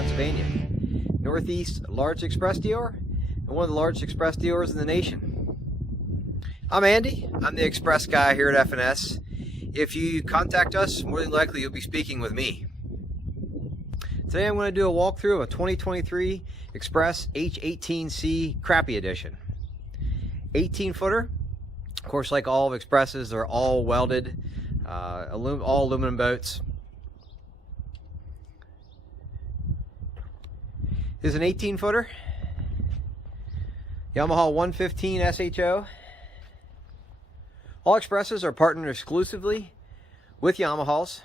Pennsylvania. Northeast large express dealer and one of the largest express dealers in the nation. I'm Andy. I'm the express guy here at F&S. If you contact us, more than likely you'll be speaking with me. Today I'm going to do a walkthrough of a 2023 Xpress H18C Crappie edition. 18-footer. Of course, like all of Expresses, they're all welded, all aluminum boats. This is an 18-footer. Yamaha 115 SHO. All Expresses are partnered exclusively with Yamahas.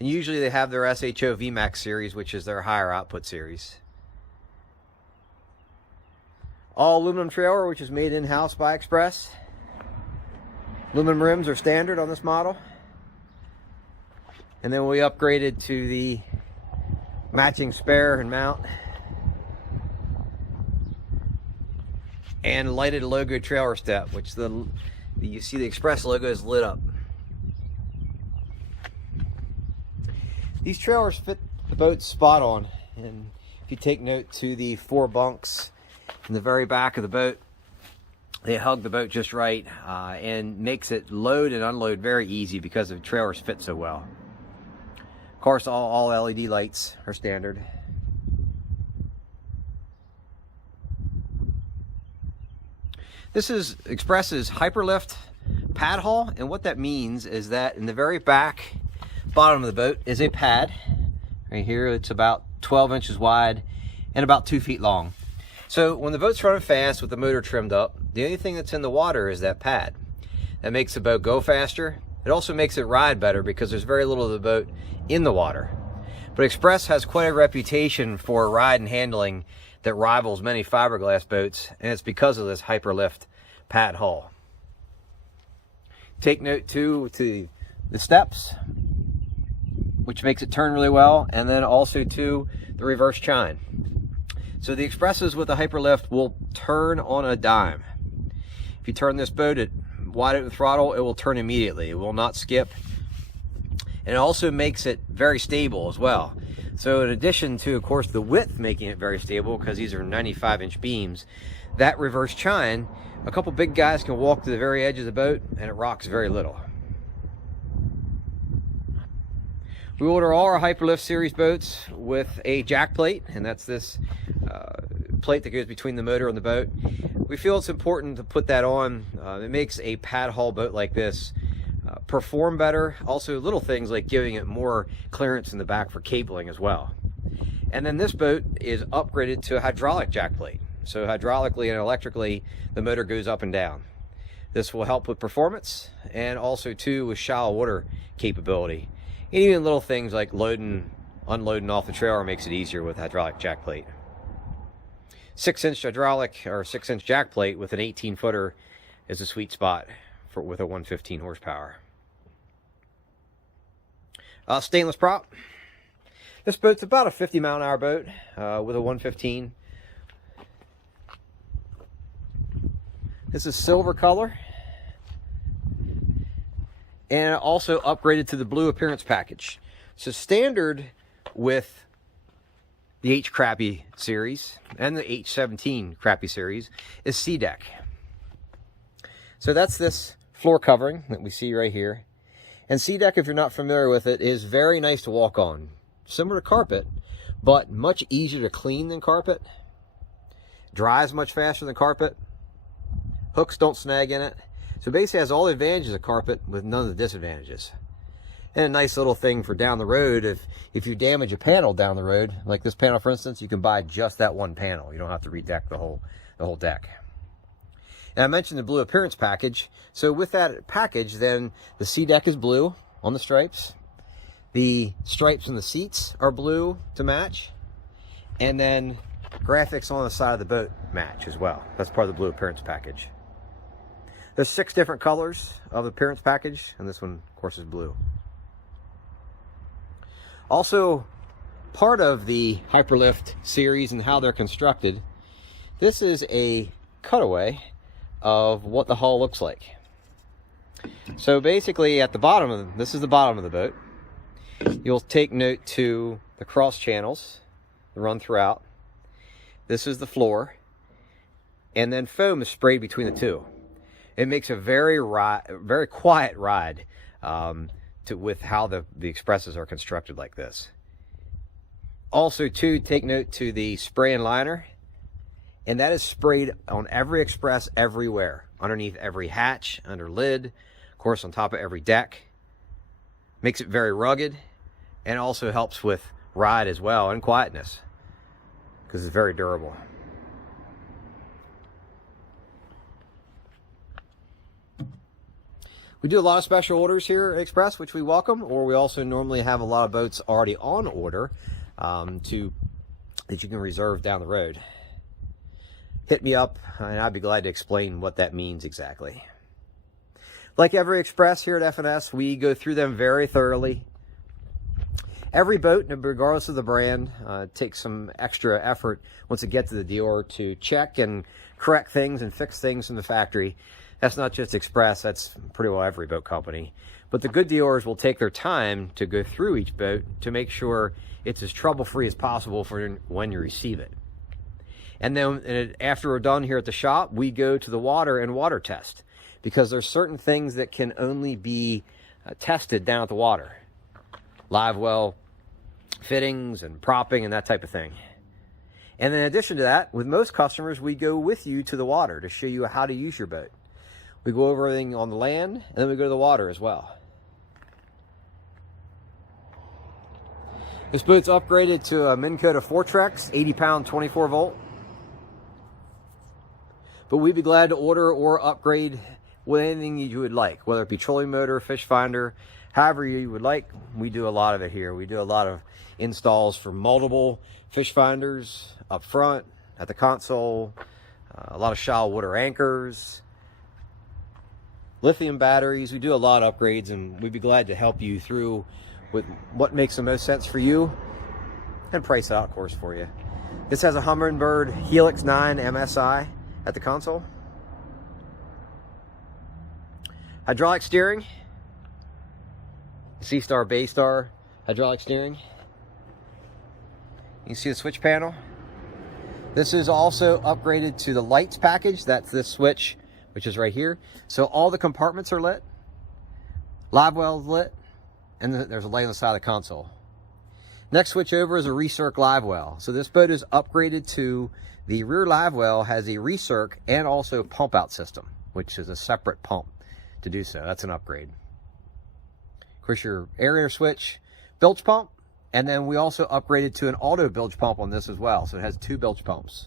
And usually they have their SHO Vmax series, which is their higher output series. All aluminum trailer, which is made in-house by Express. Aluminum rims are standard on this model. And then we upgraded to the matching spare and mount. And lighted logo trailer step, which you see the Express logo is lit up. These trailers fit the boat spot on, and if you take note to the 4 bunks in the very back of the boat, they hug the boat just right and makes it load and unload very easy because the trailers fit so well. Of course, all LED lights are standard. This is Express's Hyperlift pad haul, and what that means is that in the very back bottom of the boat is a pad. Right here, it's about 12 inches wide and about 2 feet long. So when the boat's running fast with the motor trimmed up, the only thing that's in the water is that pad. That makes the boat go faster. It also makes it ride better because there's very little of the boat in the water. But Express has quite a reputation for ride and handling that rivals many fiberglass boats, and it's because of this Hyperlift pad hull. Take note too to the steps, which makes it turn really well, and then also to the reverse chine. So the Expresses with the Hyperlift will turn on a dime. If you turn this boat at wide open throttle, it will turn immediately. It will not skip. And it also makes it very stable as well. So in addition to, of course, the width making it very stable, because these are 95-inch beams, that reverse chine, a couple big guys can walk to the very edge of the boat and it rocks very little. We order all our Hyperlift series boats with a jack plate, and that's this plate that goes between the motor and the boat. We feel it's important to put that on. It makes a pad haul boat like this perform better. Also, little things like giving it more clearance in the back for cabling as well. And then this boat is upgraded to a hydraulic jack plate. So hydraulically and electrically, the motor goes up and down. This will help with performance and also too with shallow water capability. And even little things like loading, unloading off the trailer makes it easier with hydraulic jack plate. 6-inch hydraulic or 6-inch jack plate with an 18-footer is a sweet spot with a 115 horsepower. Stainless prop. This boat's about a 50-mile-an-hour boat with a 115. This is silver color. And also upgraded to the blue appearance package. So standard with the H Crappie series and the H17 Crappie series is C-Deck. So that's this floor covering that we see right here. And C-Deck, if you're not familiar with it, is very nice to walk on. Similar to carpet, but much easier to clean than carpet. Dries much faster than carpet. Hooks don't snag in it. So basically it has all the advantages of carpet with none of the disadvantages. And a nice little thing for down the road, if you damage a panel down the road, like this panel for instance, you can buy just that one panel. You don't have to redeck the whole deck. And I mentioned the blue appearance package. So with that package, then the C-Deck is blue on the stripes. The stripes on the seats are blue to match. And then graphics on the side of the boat match as well. That's part of the blue appearance package. There's 6 different colors of the appearance package, and this one, of course, is blue. Also, part of the Hyperlift series and how they're constructed, this is a cutaway of what the hull looks like. So basically, at the bottom of this is the bottom of the boat. You'll take note to the cross channels that run throughout. This is the floor. And then foam is sprayed between the two. It makes a very quiet ride with how the Xpresses are constructed like this. Also, too, take note to the spray and liner. And that is sprayed on every Xpress everywhere. Underneath every hatch, under lid, of course on top of every deck. Makes it very rugged and also helps with ride as well and quietness because it's very durable. We do a lot of special orders here at Xpress, which we welcome, or we also normally have a lot of boats already on order that you can reserve down the road. Hit me up, and I'd be glad to explain what that means exactly. Like every Xpress here at F&S, we go through them very thoroughly. Every boat, regardless of the brand, takes some extra effort once it gets to the dealer to check and correct things and fix things from the factory. That's not just Xpress, that's pretty well every boat company. But the good dealers will take their time to go through each boat to make sure it's as trouble-free as possible for when you receive it. And then after we're done here at the shop, we go to the water and water test, because there's certain things that can only be tested down at the water. Live well fittings and propping and that type of thing. And in addition to that, with most customers, we go with you to the water to show you how to use your boat. We go over everything on the land, and then we go to the water as well. This boat's upgraded to a Minn Kota Fortrex, 80-pound, 24-volt. But we'd be glad to order or upgrade with anything you would like, whether it be trolling motor, fish finder, however you would like. We do a lot of it here. We do a lot of installs for multiple fish finders up front, at the console, a lot of SHO water anchors, lithium batteries. We do a lot of upgrades, and we'd be glad to help you through with what makes the most sense for you and price it out, of course, for you. This has a Humminbird Helix 9 MSI at the console. Hydraulic steering. C-Star, Baystar hydraulic steering. You can see the switch panel. This is also upgraded to the lights package. That's this switch, which is right here. So all the compartments are lit. Live well is lit. And there's a light on the side of the console. Next switch over is a recirc live well. So this boat is upgraded to the rear live well, has a recirc and also pump out system, which is a separate pump to do so. That's an upgrade. Of course, your aerator switch, bilge pump, and then we also upgraded to an auto bilge pump on this as well. So it has 2 bilge pumps.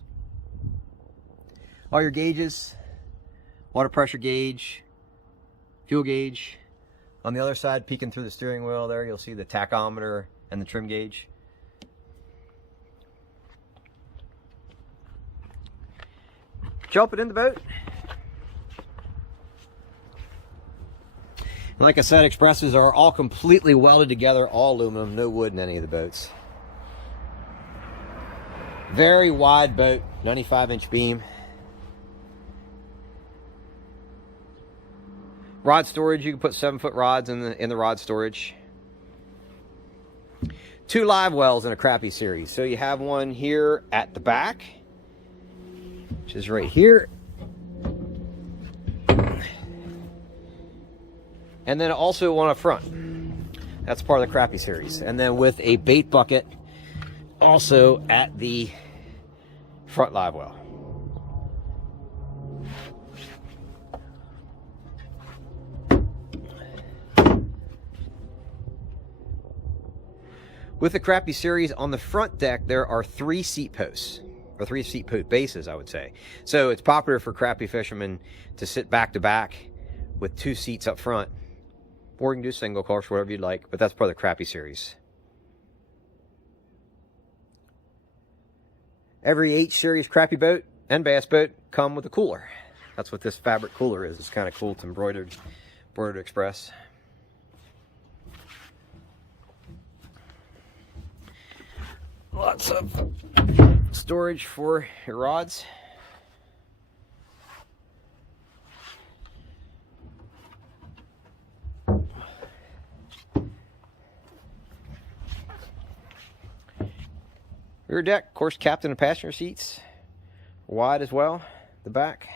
All your gauges, water pressure gauge, fuel gauge. On the other side, peeking through the steering wheel there, you'll see the tachometer and the trim gauge. Jump it in the boat. Like I said, Xpresses are all completely welded together, all aluminum, no wood in any of the boats. Very wide boat, 95-inch beam. Rod storage, you can put 7-foot rods in the rod storage. 2 live wells in a Crappie series. So you have one here at the back, which is right here. And then also one up front. That's part of the Crappie series. And then with a bait bucket also at the front live well. With the Crappie series, on the front deck, there are 3 seat posts, or 3 seat post bases, I would say. So it's popular for Crappie fishermen to sit back to back with 2 seats up front. Or you can do single, of course, whatever you'd like, but that's part of the Crappie series. Every H series Crappie boat and bass boat come with a cooler. That's what this fabric cooler is. It's kind of cool. It's embroidered Express. Lots of storage for your rods. Rear deck, of course, captain and passenger seats. Wide as well, the back.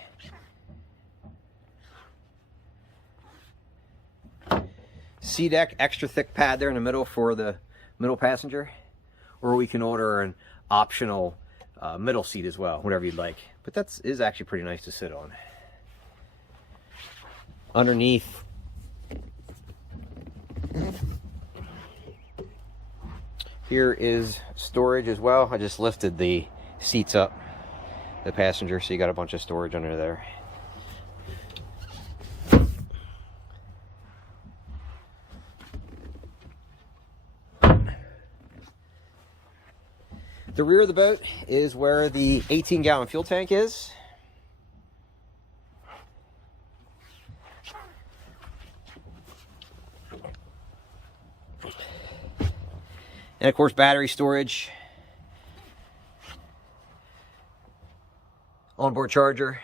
C-deck, extra thick pad there in the middle for the middle passenger. Or we can order an optional middle seat as well, whatever you'd like. But that is actually pretty nice to sit on. Underneath, here is storage as well. I just lifted the seats up, the passenger, so you got a bunch of storage under there. The rear of the boat is where the 18-gallon fuel tank is. And of course, battery storage. Onboard charger.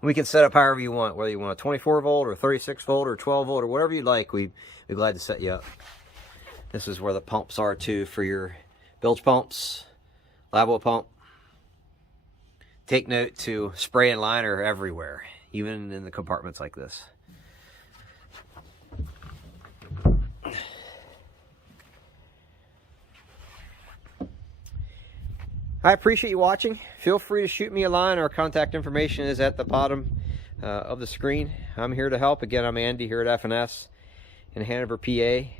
And we can set up however you want, whether you want a 24 volt or 36 volt or 12 volt or whatever you'd like. We'd be glad to set you up. This is where the pumps are too, for your bilge pumps. Lavabo pump. Take note to spray and liner everywhere, even in the compartments like this. I appreciate you watching. Feel free to shoot me a line. Our contact information is at the bottom of the screen. I'm here to help. Again, I'm Andy here at F&S in Hanover, PA.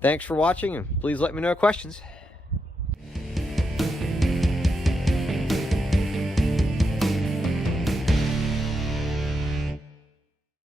Thanks for watching, and please let me know questions.